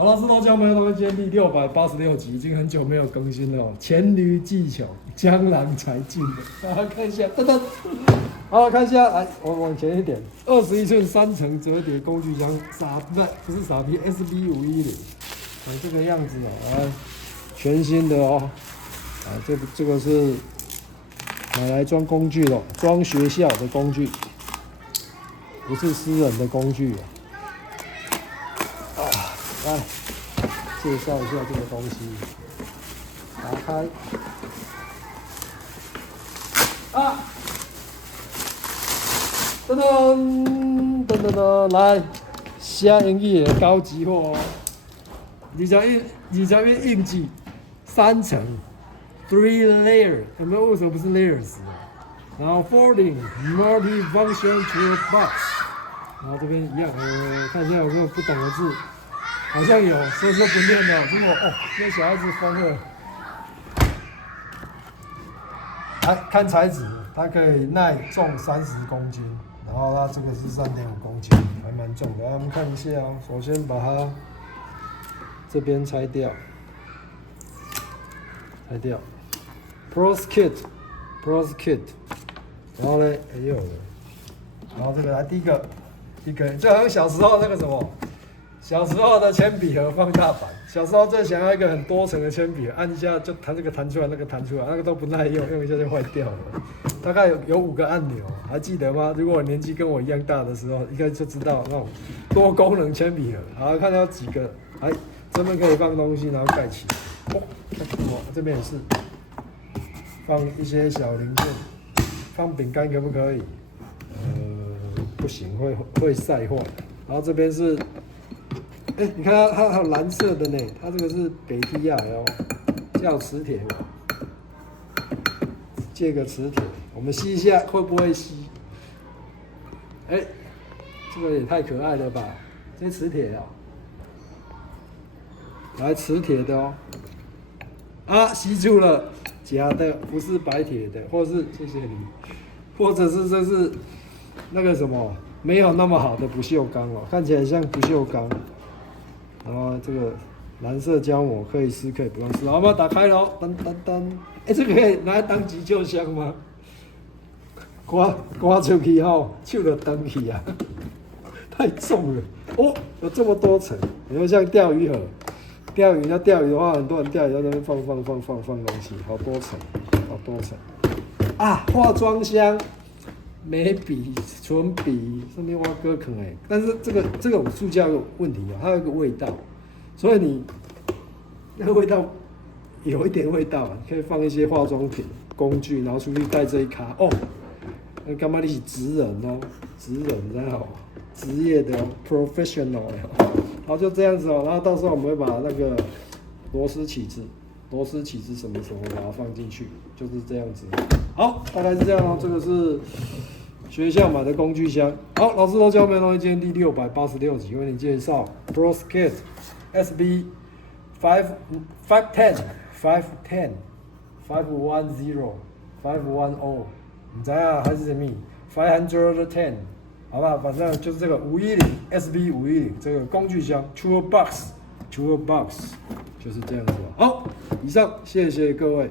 好了，是老姜们，今天第686集，已经很久没有更新了哦。黔驴技巧，江郎才尽的，大家看一下，噔噔。好，看一下，来，我往前一点，21寸3层折叠工具箱，不是傻逼 SB 510，这个样子哦，来，全新的哦，这个是买来装工具的，装学校的工具，不是私人的工具啊。来介绍一下这个东西，打开，噔噔噔噔噔，来，写英语的高级货哦，21印记，3层 ，3 layer， 有没有？为什么不是 layers 啊？然后 folding multi-function toolbox， 然后这边一样，看一下有没有不懂的字。好像有，所以说不念了。如果这小孩子疯了。来看材质，它可以耐重30公斤，然后它这个是3.5公斤，还蛮重的。来，我们看一下哦。首先把它这边拆掉，Pros Kit，然后呢，然后这个来第一个，就好像小时候那个什么。小时候的铅笔盒放大版，小时候最想要一个很多层的铅笔盒，按一下就弹这个弹出来，那个弹出来，那个都不耐用，用一下就坏掉了。大概有5个按钮，还记得吗？如果年纪跟我一样大的时候，应该就知道那种多功能铅笔盒。好，看到几个，这边可以放东西，然后盖起来。这边也是放一些小零件，放饼干可不可以？不行，会晒坏。然后这边是。你看它还有蓝色的呢，它这个是北提亚哦，叫磁铁，借个磁铁，我们吸一下会不会吸？这个也太可爱了吧！这磁铁哦，来磁铁的哦，吸住了，假的，不是白铁的，或是谢谢你，或者是这是那个什么没有那么好的不锈钢哦，看起来像不锈钢。然后这个蓝色胶膜可以撕，可以不用撕。好，我们打开了，噔噔噔。这个可以拿来当急救箱吗？刮出去后，手就断去啊！太重了有这么多层，有没有像钓鱼盒？钓鱼的话，很多人钓鱼在那边放东西，好多层。化妆箱、眉笔、唇笔，上面挖哥坑但是这种塑胶有问题它有一个味道，所以你那个味道有一点味道可以放一些化妆品、工具，然后出去带这一卡那干嘛你是职人职人知道吗？职业的professional 好，就这样子然后到时候我们会把那个螺丝起子什么把它放进去，就是这样子。好，大概是这样这个是学校买的工具箱。好，老师都教没有东西，今天第686集为你介绍 Pros Kit SB 510 510，你知道还是什么510，好吧，反正就是这个510 SB 510这个工具箱 Toolbox 就是这样子。好，以上谢谢各位。